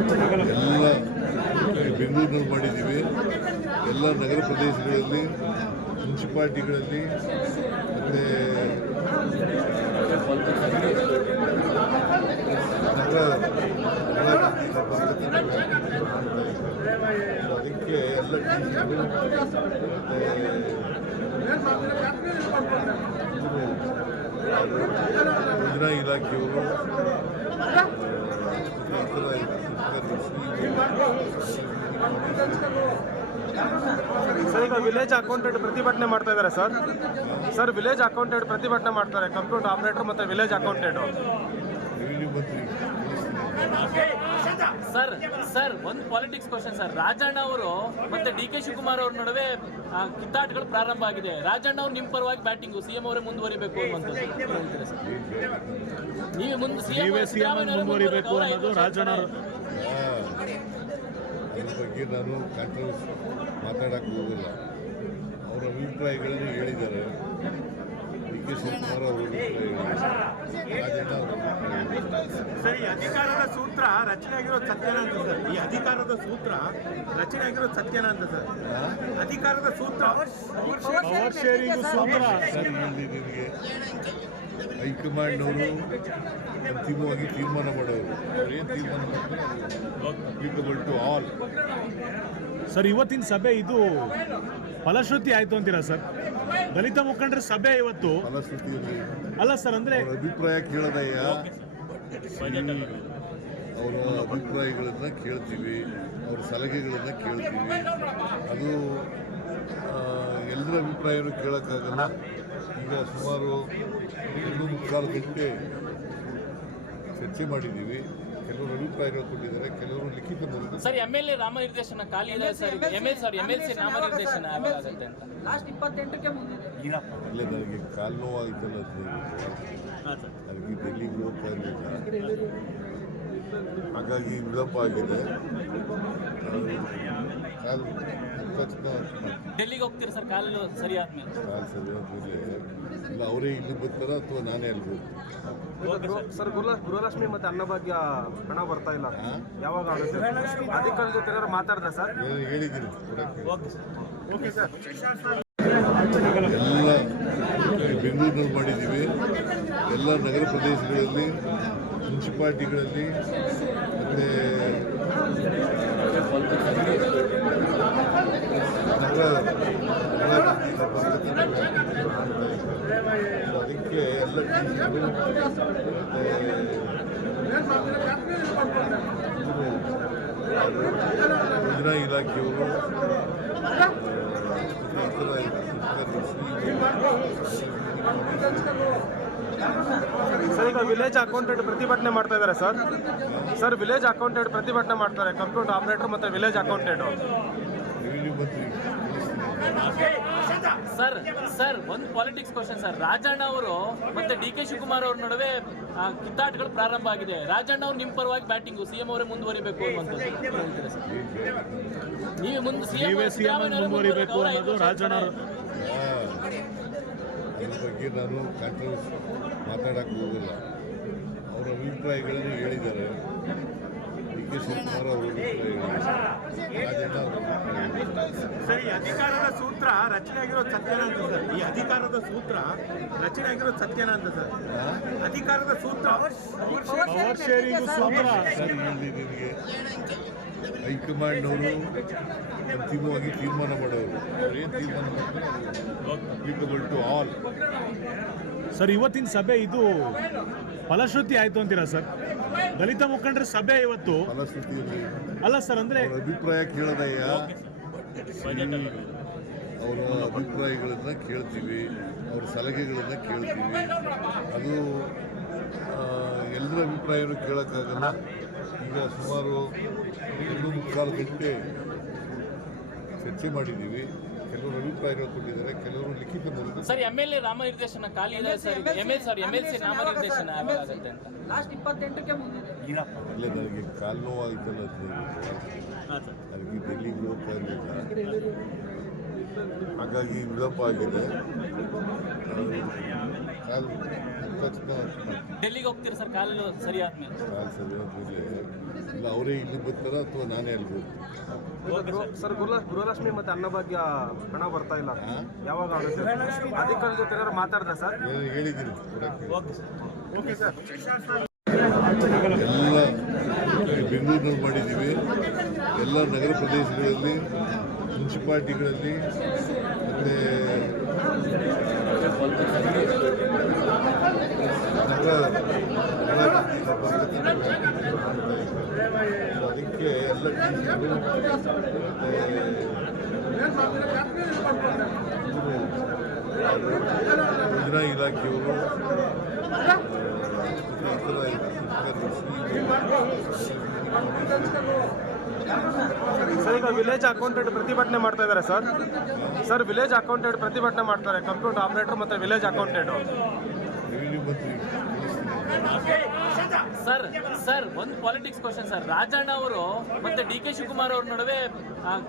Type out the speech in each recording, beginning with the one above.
ಎಲ್ಲ ಬೆಂಗಳೂರಿನಲ್ಲಿ ಮಾಡಿದ್ದೀವಿ. ಎಲ್ಲ ನಗರ ಪ್ರದೇಶಗಳಲ್ಲಿ ಮುನ್ಸಿಪಾಲ್ಟಿಗಳಲ್ಲಿ ಮತ್ತು ಅದಕ್ಕೆ ಎಲ್ಲ ಯೋಜನಾ ಇಲಾಖೆಯವರು ಸರ್, ಈಗ ವಿಲೇಜ್ ಅಕೌಂಟೆಂಟ್ ಪ್ರತಿಭಟನೆ ಮಾಡ್ತಾ ಇದ್ದಾರೆ ಸರ್. ವಿಲೇಜ್ ಅಕೌಂಟೆಂಟ್ ಪ್ರತಿಭಟನೆ ಮಾಡ್ತಾರೆ, ಕಂಪ್ಯೂಟರ್ ಆಪರೇಟರ್ ಮತ್ತು ವಿಲೇಜ್ ಅಕೌಂಟೆಂಟ್. ರೆವಿನ್ಯೂ ಮಂತ್ರಿ ಸರ್ ಒಂದು ಪಾಲಿಟಿಕ್ಸ್ ಕ್ವಶನ್ ಸರ್. ರಾಜಣ್ಣ ಅವರು ಮತ್ತೆ ಡಿ ಕೆ ಶಿವಕುಮಾರ್ ಅವ್ರ ನಡುವೆ ಕಿತ್ತಾಟಗಳು ಪ್ರಾರಂಭ ಆಗಿದೆ. ರಾಜಣ್ಣ ಅವ್ರು ನಿಮ್ಮ ಪರವಾಗಿ ಬ್ಯಾಟಿಂಗು, ಸಿಎಂ ಅವರೇ ಮುಂದುವರಿಬೇಕು ಅನ್ನುವಂಥದ್ದು. ನೀವೇ ಮುಂದುವರಿಬೇಕು ಅನ್ನೋದು ರಾಜಣ್ಣ. ಅದ್ರ ಬಗ್ಗೆ ನಾನು ಕಾಂಟ್ರವರ್ಸಿ ಮಾತಾಡಕ್ಕೆ ಹೋಗಲ್ಲ. ಅವರ ಅಭಿಪ್ರಾಯಗಳನ್ನು ಹೇಳಿದ್ದಾರೆ. ಡಿ ಕೆ ಶಿವಕುಮಾರ್ ಅವರ ರಾಜಣ್ಣ ಅವರ ಸರ್, ಈ ಅಧಿಕಾರದ ಸೂತ್ರ ರಚನೆ ಆಗಿರೋದು ಸತ್ಯನ ಅಂತ ಸರ್. ಈ ಅಧಿಕಾರದ ಸೂತ್ರ ರಚನೆ ಆಗಿರೋದು ಸತ್ಯನ ಅಂತ ಸರ್. ಅಧಿಕಾರದ ಸೂತ್ರ ಪವರ್ ಶೇರಿಂಗ್ ಸೂತ್ರ ಸರಿ ಹೇಳಿದೆ ನಿನಗೆ. ಹೈಕಮಾಂಡ್ನವರು ಅಂತಿಮವಾಗಿ ತೀರ್ಮಾನ ಮಾಡೋರು. ಅವ್ರೇನು ತೀರ್ಮಾನ ಮಾಡ್ತಾರೆ ಅಪ್ಲಿಕಬಲ್ ಟು ಆಲ್. ಸರ್, ಇವತ್ತಿನ ಸಭೆ ಇದು ಫಲಶ್ರುತಿ ಆಯ್ತು ಅಂತೀರಾ ಸರ್? ದಲಿತ ಮುಖಂಡರ ಸಭೆ ಇವತ್ತು ಫಲಶ್ರುತಿಯಲ್ಲಿ ಅಲ್ಲ ಸರ್, ಅಂದ್ರೆ ಅವರ ಅಭಿಪ್ರಾಯ ಕೇಳದಯ್ಯ. ಅವರ ಅಭಿಪ್ರಾಯಗಳನ್ನು ಕೇಳ್ತೀವಿ, ಅವ್ರ ಸಲಹೆಗಳನ್ನು ಕೇಳ್ತೀವಿ. ಅದು ಎಲ್ಲರ ಅಭಿಪ್ರಾಯವನ್ನು ಕೇಳೋಕ್ಕಾಗಲ್ಲ. ಈಗ ಸುಮಾರು 1.25 ಗಂಟೆ ಚರ್ಚೆ ಮಾಡಿದ್ದೀವಿ. ಕೆಲವರು ಅಭಿಪ್ರಾಯಗಳು ಕೊಟ್ಟಿದ್ದಾರೆ, ಕೆಲವರು ಲಿಖಿತ ಮೂಲಕ. ಸರ್, MLA ನಾಮನಿರ್ದೇಶನ ಖಾಲಿ ಇದೆ ಸರ್. MLC ನಾಮನಿರ್ದೇಶನ ಆಗುತ್ತೆ ಅಂತ ಲಾಸ್ಟ್ 28ಕ್ಕೆ ಮುಂದಿದೆ. ಅಲ್ಲೇ ನನಗೆ ಕಾಲು ನೋವಾಯಿತಲ್ಲ, ಅದಕ್ಕೆ ಡೆಲ್ಲಿಗೆ ಹೋಗ್ತಾ ಇರಲಿಲ್ಲ. ಹಾಗಾಗಿ ವಿಳಂಬ ಆಗಿದೆ. ಕಾಲು ಡೆಲ್ಲಿಗೆ ಹೋಗ್ತೀರಿ ಸರ್? ಕಾಲು ಸರಿ ಆದ್ಮೇಲೆ ಇಲ್ಲ ಅವರೇ ಇಲ್ಲಿ ಬರ್ತಾರ ಅಥವಾ ನಾನೇ ಅಲ್ಲಿ ಹೋಗ್ತೀನಿ ಸರ್. ಗೃಹಲಕ್ಷ್ಮಿ ಮತ್ತೆ ಅನ್ನಭಾಗ್ಯ ಹಣ ಬರ್ತಾ ಇಲ್ಲ, ಯಾವಾಗ ಆಗುತ್ತೆ? ಅಧಿಕಾರಿ ಜೊತೆ ಏನಾದ್ರು ಮಾತಾಡಿದೆ ಸರ್? ಹೇಳಿದ್ದೀನಿ. Okay sir. ಎಲ್ಲ ಬೆಂಗಳೂರಿನಲ್ಲಿ ಮಾಡಿದ್ದೀವಿ. ಎಲ್ಲ ನಗರ ಪ್ರದೇಶಗಳಲ್ಲಿ ಮುನ್ಸಿಪಾಲ್ಟಿಗಳಲ್ಲಿ ಮತ್ತು ಅದಕ್ಕೆ ಎಲ್ಲ ಯೋಜನಾ ಇಲಾಖೆಯವರು ಸರ್, ಈಗ ವಿಲೇಜ್ ಅಕೌಂಟೆಂಟ್ ಪ್ರತಿಭಟನೆ ಮಾಡ್ತಾ ಇದ್ದಾರೆ ಸರ್. ವಿಲೇಜ್ ಅಕೌಂಟೆಂಟ್ ಪ್ರತಿಭಟನೆ ಮಾಡ್ತಾರೆ, ಕಂಪ್ಯೂಟರ್ ಆಪರೇಟರ್ ಮತ್ತು ವಿಲೇಜ್ ಅಕೌಂಟೆಂಟ್. ರೆವಿನ್ಯೂ ಮಂತ್ರಿ ಸರ್ ಒಂದು ಪಾಲಿಟಿಕ್ಸ್ ಕ್ವಶನ್ ಸರ್. ರಾಜಣ್ಣ ಅವರು ಮತ್ತೆ ಡಿ ಕೆ ಶಿವಕುಮಾರ್ ಅವ್ರ ನಡುವೆ ಕಿತ್ತಾಟಗಳು ಪ್ರಾರಂಭ ಆಗಿದೆ. ರಾಜಣ್ಣ ಅವ್ರು ನಿಮ್ಮ ಪರವಾಗಿ ಬ್ಯಾಟಿಂಗು, ಸಿಎಂ ಅವರೇ ಮುಂದುವರಿಬೇಕು ಅನ್ನುವಂಥದ್ದು. ನೀವೇ ಮುಂದುವರಿಬೇಕು ಅನ್ನೋದು ರಾಜಣ್ಣ. ಅದ್ರ ಬಗ್ಗೆ ನಾನು ಕಾಂಟ್ರವರ್ಸಿ ಮಾತಾಡಕ್ಕೆ ಹೋಗಲ್ಲ. ಅವರ ಅಭಿಪ್ರಾಯಗಳನ್ನು ಹೇಳಿದ್ದಾರೆ. ಡಿ ಕೆ ಶಿವಕುಮಾರ್ ಅವರ ರಾಜಣ್ಣ ಅವರ ಸರ್, ಈ ಅಧಿಕಾರದ ಸೂತ್ರ ರಚನೆ ಆಗಿರೋದು ಸತ್ಯನ ಅಂತ ಸರ್. ಈ ಅಧಿಕಾರದ ಸೂತ್ರ ರಚನೆ ಆಗಿರೋದು ಸತ್ಯನ ಅಂತ ಸರ್. ಅಧಿಕಾರದ ಸೂತ್ರ ಪವರ್ ಶೇರಿಂಗ್ ಸೂತ್ರ ಸರಿ ಹೇಳಿದೆ ನಿನಗೆ. ಹೈಕಮಾಂಡ್ನವರು ಅಂತಿಮವಾಗಿ ತೀರ್ಮಾನ ಮಾಡೋರು. ಅವ್ರೇನು ತೀರ್ಮಾನ ಮಾಡ್ತಾರೆ ಅಪ್ಲಿಕಬಲ್ ಟು ಆಲ್. ಸರ್, ಇವತ್ತಿನ ಸಭೆ ಇದು ಫಲಶ್ರುತಿ ಆಯ್ತು ಅಂತೀರಾ ಸರ್? ದಲಿತ ಮುಖಂಡರ ಸಭೆ ಇವತ್ತು ಫಲಶ್ರುತಿಯಲ್ಲಿ ಅಲ್ಲ ಸರ್, ಅಂದ್ರೆ ಅವರ ಅಭಿಪ್ರಾಯ ಕೇಳದಯ್ಯ. ಅವರ ಅಭಿಪ್ರಾಯಗಳನ್ನು ಕೇಳ್ತೀವಿ, ಅವ್ರ ಸಲಹೆಗಳನ್ನು ಕೇಳ್ತೀವಿ. ಅದು ಎಲ್ಲರ ಅಭಿಪ್ರಾಯವನ್ನು ಕೇಳೋಕ್ಕಾಗಲ್ಲ. ಈಗ ಸುಮಾರು 1.25 ಗಂಟೆ ಚರ್ಚೆ ಮಾಡಿದ್ದೀವಿ. ಕೆಲವರು ಅಭಿಪ್ರಾಯಗಳು ಕೊಟ್ಟಿದ್ದಾರೆ, ಕೆಲವರು ಲಿಖಿತ ಮೂಲಕ. ಸರ್, MLA ನಾಮನಿರ್ದೇಶನ ಖಾಲಿ ಇದೆ ಸರ್. MLC ನಾಮನಿರ್ದೇಶನ ಆಗುತ್ತೆ ಅಂತ ಲಾಸ್ಟ್ 28ಕ್ಕೆ ಮುಂದಿದೆ. ಅಲ್ಲೇ ನನಗೆ ಕಾಲು ನೋವಾಯಿತಲ್ಲ, ಅದಕ್ಕೆ ಡೆಲ್ಲಿಗೆ ಹೋಗ್ತಾ ಇರಲಿಲ್ಲ. ಹಾಗಾಗಿ ವಿಳಂಬ ಆಗಿದೆ. ಕಾಲು ತಕ್ಷಣ ಡೆಲ್ಲಿಗೆ ಹೋಗ್ತೀರಾ ಸರ್ ಕಾಲು ಸರಿ ಆದ್ಮೇಲೆ? ಕಾಲು ಸರಿ ಆದ್ಮೇಲೆ ಇಲ್ಲ ಅವರೇ ಇಲ್ಲಿ ಬರ್ತಾರ ಅಥವಾ ನಾನೇ ಅಲ್ಲಿ ಹೋಗ್ತೀನಿ. ಸರ್ ಗೃಹಲಕ್ಷ್ಮಿ ಮತ್ತೆ ಅನ್ನಭಾಗ್ಯ ಹಣ ಬರ್ತಾ ಇಲ್ಲ, ಯಾವಾಗ ಆಗುತ್ತೆ? ಅಧಿಕಾರಿ ಜೊತೆ ಏನಾದ್ರು ಮಾತಾಡ್ದ ಸರ್? ಹೇಳಿದ್ದೀನಿ ಓಕೆ ಸರ್. ಎಲ್ಲ ಬೆಂಗಳೂರಿನಲ್ಲಿ ಮಾಡಿದ್ದೀವಿ. ಎಲ್ಲ ನಗರ ಪ್ರದೇಶಗಳಲ್ಲಿ ಮುನ್ಸಿಪಾಲ್ಟಿಗಳಲ್ಲಿ ಮತ್ತು ಅದಕ್ಕೆ ಎಲ್ಲ ಯೋಜನಾ ಇಲಾಖೆಯವರು ಸರ್ ಈಗ ವಿಲೇಜ್ ಅಕೌಂಟೆಂಟ್ ಪ್ರತಿಭಟನೆ ಮಾಡ್ತಾ ಇದ್ದಾರೆ ಸರ್ ವಿಲೇಜ್ ಅಕೌಂಟೆಂಟ್ ಪ್ರತಿಭಟನೆ ಮಾಡ್ತಾರೆ, ಕಂಪ್ಯೂಟರ್ ಆಪರೇಟರ್ ಮತ್ತೆ ವಿಲೇಜ್ ಅಕೌಂಟೆಂಟ್. ರೆವಿನ್ಯೂ ಮಂತ್ರಿ ಸರ್ ಒಂದು ಪಾಲಿಟಿಕ್ಸ್ ಕ್ವಶನ್ ಸರ್. ರಾಜಣ್ಣ ಅವರು ಮತ್ತೆ ಡಿ ಕೆ ಶಿವಕುಮಾರ್ ಅವ್ರ ನಡುವೆ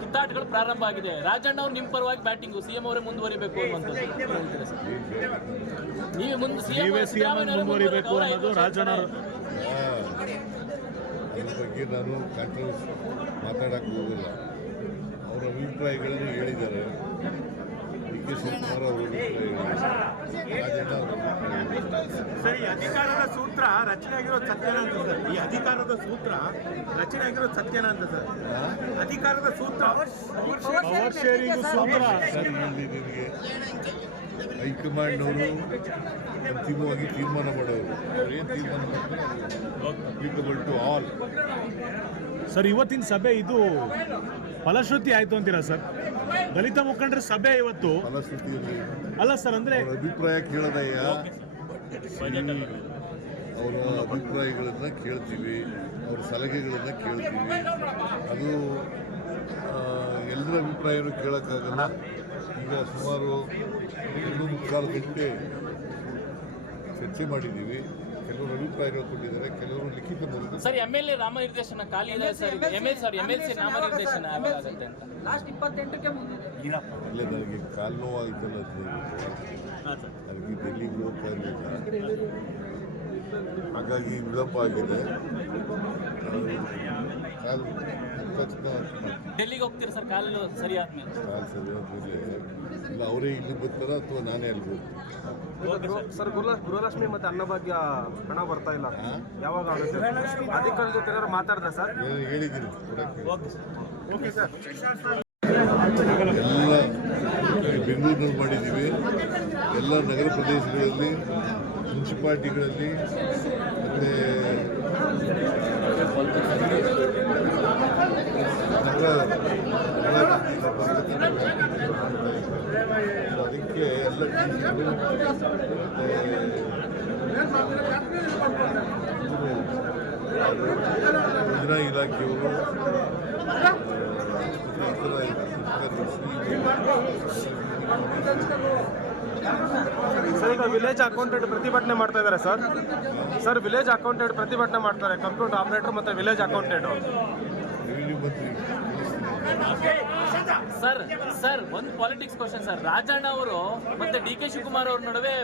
ಕಿತ್ತಾಟಗಳು ಪ್ರಾರಂಭ ಆಗಿದೆ. ರಾಜಣ್ಣ ಅವ್ರು ನಿಮ್ಮ ಪರವಾಗಿ ಬ್ಯಾಟಿಂಗು, ಸಿಎಂ ಅವರೇ ಮುಂದುವರಿಬೇಕು ಅನ್ನುವಂಥದ್ದು. ನೀವೇ ಮುಂದುವರಿಬೇಕು ಅನ್ನೋದು ರಾಜಣ್ಣ. ಅದ್ರ ಬಗ್ಗೆ ನಾನು ಕಾಂಟ್ರವರ್ಸಿ ಮಾತಾಡಕ್ಕೆ ಹೋಗಲ್ಲ. ಅವರ ಅಭಿಪ್ರಾಯಗಳನ್ನು ಹೇಳಿದ್ದಾರೆ. ಡಿ ಕೆ ಶಿವಕುಮಾರ್ ಅವರ ರಾಜಣ್ಣ ಸರಿ, ಅಧಿಕಾರದ ಸೂತ್ರ ರಚನೆ ಆಗಿರೋದು ಸತ್ಯನಾ ಅಂತ ಸರ್? ಈ ಅಧಿಕಾರದ ಸೂತ್ರ ರಚನೆ ಆಗಿರೋದು ಸತ್ಯನಾ ಅಂತ ಸರ್? ಅಧಿಕಾರದ ಸೂತ್ರ ಪವರ್ ಶೇರಿಂಗ್ ಸೂತ್ರ ಸರಿ ಹೇಳಿ ನಿನಗೆ. ಹೈಕಮಾಂಡ್ನವರು ಅಂತಿಮವಾಗಿ ತೀರ್ಮಾನ ಮಾಡೋರು. ಅವ್ರೇನು ತೀರ್ಮಾನ ಮಾಡ್ತಾರೆ ಅಪ್ಲಿಕಬಲ್ ಟು ಆಲ್. ಸರ್ ಇವತ್ತಿನ ಸಭೆ ಇದು ಫಲಶ್ರುತಿ ಆಯ್ತು ಅಂತೀರಾ ಸರ್? ದಲಿತ ಮುಖಂಡರ ಸಭೆ ಇವತ್ತು ಫಲಶ್ರುತಿಯಲ್ಲಿ ಅಲ್ಲ ಸರ್, ಅಂದ್ರೆ ಅವರ ಅಭಿಪ್ರಾಯ ಕೇಳದಯ್ಯ. ಅವರ ಅಭಿಪ್ರಾಯಗಳನ್ನು ಕೇಳ್ತೀವಿ, ಅವ್ರ ಸಲಹೆಗಳನ್ನು ಕೇಳ್ತೀವಿ. ಅದು ಎಲ್ಲರ ಅಭಿಪ್ರಾಯನೂ ಕೇಳೋಕ್ಕಾಗಲ್ಲ. ಈಗ ಸುಮಾರು 2.25 ಗಂಟೆ ಚರ್ಚೆ ಮಾಡಿದ್ದೀವಿ. ಕೆಲವರು ಅಭಿಪ್ರಾಯಗಳು ಕೊಟ್ಟಿದ್ದಾರೆ, ಕೆಲವರು ಲಿಖಿತ ಮೂಲಕ. ಸರ್ MLA ನಾಮನಿರ್ದೇಶನ ಖಾಲಿ ಇದೆ ಸರ್. MLC ನಾಮನಿರ್ದೇಶನ ಆಗುತ್ತೆ ಅಂತ ಲಾಸ್ಟ್ 28ಕ್ಕೆ ಮುಂದಿದೆ. ಅಲ್ಲೇ ನನಗೆ ಕಾಲು ನೋವಾಯ್ತಲ್ಲ, ಅದಕ್ಕೆ ಡೆಲ್ಲಿಗೆ ಹೋಗ್ತಾ ಇರಲಿಲ್ಲ, ಹಾಗಾಗಿ ವಿಳಂಬ ಆಗಿದೆ. ಕಾಲು ತಕ್ಷಣ ಡೆಲ್ಲಿಗೆ ಹೋಗ್ತೀರಾ ಸರ್ ಕಾಲು ಸರಿ ಆದ್ಮೇಲೆ? ಕಾಲು ಸರಿ ಆದ್ಮೇಲೆ ಇಲ್ಲ ಅವರೇ ಇಲ್ಲಿ ಬರ್ತಾರ ಅಥವಾ ನಾನೇ ಅಲ್ಲಿ ಹೋಗ್ತೀನಿ. ಸರ್ ಗೃಹಲಕ್ಷ್ಮಿ ಮತ್ತೆ ಅನ್ನಭಾಗ್ಯ ಹಣ ಬರ್ತಾ ಇಲ್ಲ, ಯಾವಾಗ ಆಗುತ್ತೆ? ಅಧಿಕಾರಿ ಜೊತೆ ಏನಾದ್ರು ಮಾತಾಡ್ದ ಸರ್? ಹೇಳಿದ್ದೀನಿ ಓಕೆ ಸರ್. ಎಲ್ಲ ಬೆಂಗಳೂರಿನಲ್ಲಿ ಮಾಡಿದ್ದೀವಿ. ಎಲ್ಲ ನಗರ ಪ್ರದೇಶಗಳಲ್ಲಿ ಮುನ್ಸಿಪಾಲ್ಟಿಗಳಲ್ಲಿ ಮತ್ತು ಅದಕ್ಕೆ ಎಲ್ಲ ಯೋಜನಾ ಇಲಾಖೆಯವರು ಸರ್ ಈಗ ವಿಲೇಜ್ ಅಕೌಂಟೆಂಟ್ ಪ್ರತಿಭಟನೆ ಮಾಡ್ತಾ ಇದ್ದಾರೆ ಸರ್ ವಿಲೇಜ್ ಅಕೌಂಟೆಂಟ್ ಪ್ರತಿಭಟನೆ ಮಾಡ್ತಾರೆ, ಕಂಪ್ಯೂಟರ್ ಆಪರೇಟರ್ ಮತ್ತೆ ವಿಲೇಜ್ ಅಕೌಂಟೆಂಟ್. ರೆವಿನ್ಯೂ ಮಂತ್ರಿ ಸರ್ ಒಂದು ಪಾಲಿಟಿಕ್ಸ್ ಕ್ವಶನ್ ಸರ್. ರಾಜಣ್ಣ ಅವರು ಮತ್ತೆ ಡಿ ಕೆ ಶಿವಕುಮಾರ್ ಅವ್ರ ನಡುವೆ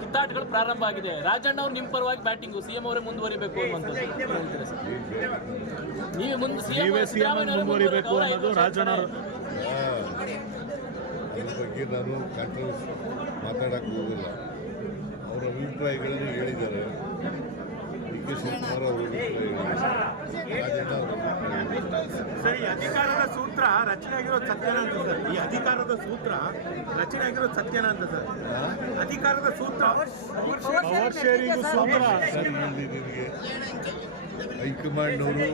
ಕಿತ್ತಾಟಗಳು ಪ್ರಾರಂಭ ಆಗಿದೆ. ರಾಜಣ್ಣ ಅವ್ರು ನಿಮ್ಮ ಪರವಾಗಿ ಬ್ಯಾಟಿಂಗು, ಸಿಎಂ ಅವರೇ ಮುಂದುವರಿಬೇಕು ಅನ್ನುವಂಥದ್ದು. ನೀವೇ ಮುಂದುವರಿಬೇಕು ಅನ್ನೋದು ರಾಜಣ್ಣ. ಅದ್ರ ಬಗ್ಗೆ ನಾನು ಕಾಂಟ್ರವರ್ಸಿ ಮಾತಾಡಕ್ಕೆ ಹೋಗಲ್ಲ. ಅವರ ಅಭಿಪ್ರಾಯಗಳನ್ನು ಹೇಳಿದ್ದಾರೆ. ಡಿ ಕೆ ಶಿವಕುಮಾರ್ ಅವರ ರಾಜಣ್ಣ ಸರಿ, ಅಧಿಕಾರದ ಸೂತ್ರ ರಚನೆ ಆಗಿರೋದು ಸತ್ಯನಾ ಅಂತ ಸರ್? ಈ ಅಧಿಕಾರದ ಸೂತ್ರ ರಚನೆ ಆಗಿರೋದು ಸತ್ಯನಾ ಅಂತ ಸರ್? ಅಧಿಕಾರದ ಸೂತ್ರ ಪವರ್ ಶೇರಿಂಗ್ ಸೂತ್ರ ಸರಿ ಹೇಳಿ ನಿನಗೆ. ಹೈಕಮಾಂಡ್ನವರು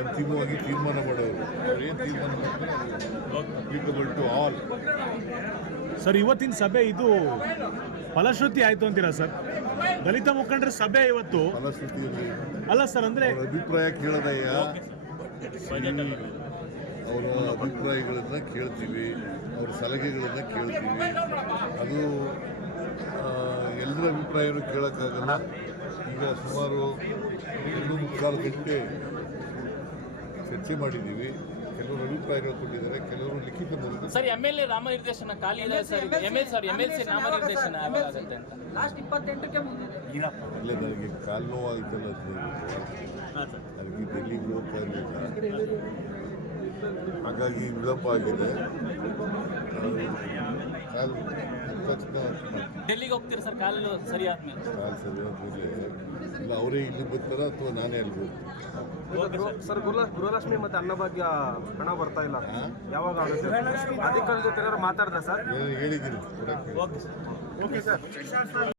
ಅಂತಿಮವಾಗಿ ತೀರ್ಮಾನ ಮಾಡೋರು. ಅವ್ರೇನು ತೀರ್ಮಾನ ಮಾಡ್ತಾರೆ ಅಪ್ಲಿಕಬಲ್ ಟು ಆಲ್. ಸರ್ ಇವತ್ತಿನ ಸಭೆ ಇದು ಫಲಶ್ರುತಿ ಆಯ್ತು ಅಂತೀರಾ ಸರ್? ದಲಿತ ಮುಖಂಡರ ಸಭೆ ಇವತ್ತು ಫಲಶ್ರುತಿಯಲ್ಲಿ ಅಲ್ಲ ಸರ್, ಅಂದ್ರೆ ಅವರ ಅಭಿಪ್ರಾಯ ಕೇಳದಯ್ಯ. ಅವರ ಅಭಿಪ್ರಾಯಗಳನ್ನು ಕೇಳ್ತೀವಿ, ಅವ್ರ ಸಲಹೆಗಳನ್ನು ಕೇಳ್ತೀವಿ. ಅದು ಎಲ್ಲರ ಅಭಿಪ್ರಾಯನೂ ಕೇಳೋಕ್ಕಾಗಲ್ಲ. ಈಗ ಸುಮಾರು 2.25 ಗಂಟೆ ಚರ್ಚೆ ಮಾಡಿದ್ದೀವಿ. ಕೆಲವರು ಅಭಿಪ್ರಾಯಗಳು ಕೊಟ್ಟಿದ್ದಾರೆ, ಕೆಲವರು ಲಿಖಿತ ಮೂಲಕ ಸರ್ MLA ನಾಮನಿರ್ದೇಶನ ಖಾಲಿ ಇದೆ ಸರ್. MLC ನಾಮನಿರ್ದೇಶನ ಯಾವಾಗ ಆಗುತ್ತೆ ಅಂತ ಲಾಸ್ಟ್ 28ಕ್ಕೆ ಮುಗಿದಿದೆ. ಇಲ್ಲ ನನಗೆ ಕಾಲು ನೋವಾಯ್ತಲ್ಲ ನನಗೆ ಡೆಲ್ಲಿಗೆ ಹೋಗ್ತಾಯಿರಲಿಲ್ಲ, ಹಾಗಾಗಿ ವಿಳಂಬ ಆಗಿದೆ. ಕಾಲು ತಕ್ಷಣ ಡೆಲ್ಲಿಗೆ ಹೋಗ್ತೀರಾ ಸರ್ ಕಾಲು ಸರಿ ಆದ್ಮೇಲೆ? ಕಾಲು ಸರಿಯಾದ್ಮೇಲೆ ಇಲ್ಲ ಅವರೇ ಇಲ್ಲಿ ಬರ್ತಾರ ಅಥವಾ ನಾನೇ ಅಲ್ಲಿ ಹೋಗ್ತೀನಿ. ಸರ್ ಗೃಹಲಕ್ಷ್ಮಿ ಮತ್ತೆ ಅನ್ನಭಾಗ್ಯ ಹಣ ಬರ್ತಾ ಇಲ್ಲ, ಯಾವಾಗ ಆಗುತ್ತೆ? ಅಧಿಕಾರಿಗಳ ಜೊತೆ ಏನಾದ್ರು ಮಾತಾಡ್ದೆ ಸರ್? ಹೇಳಿದ್ದೀನಿ ಕೊಡಕ್ಕೆ. Okay sir.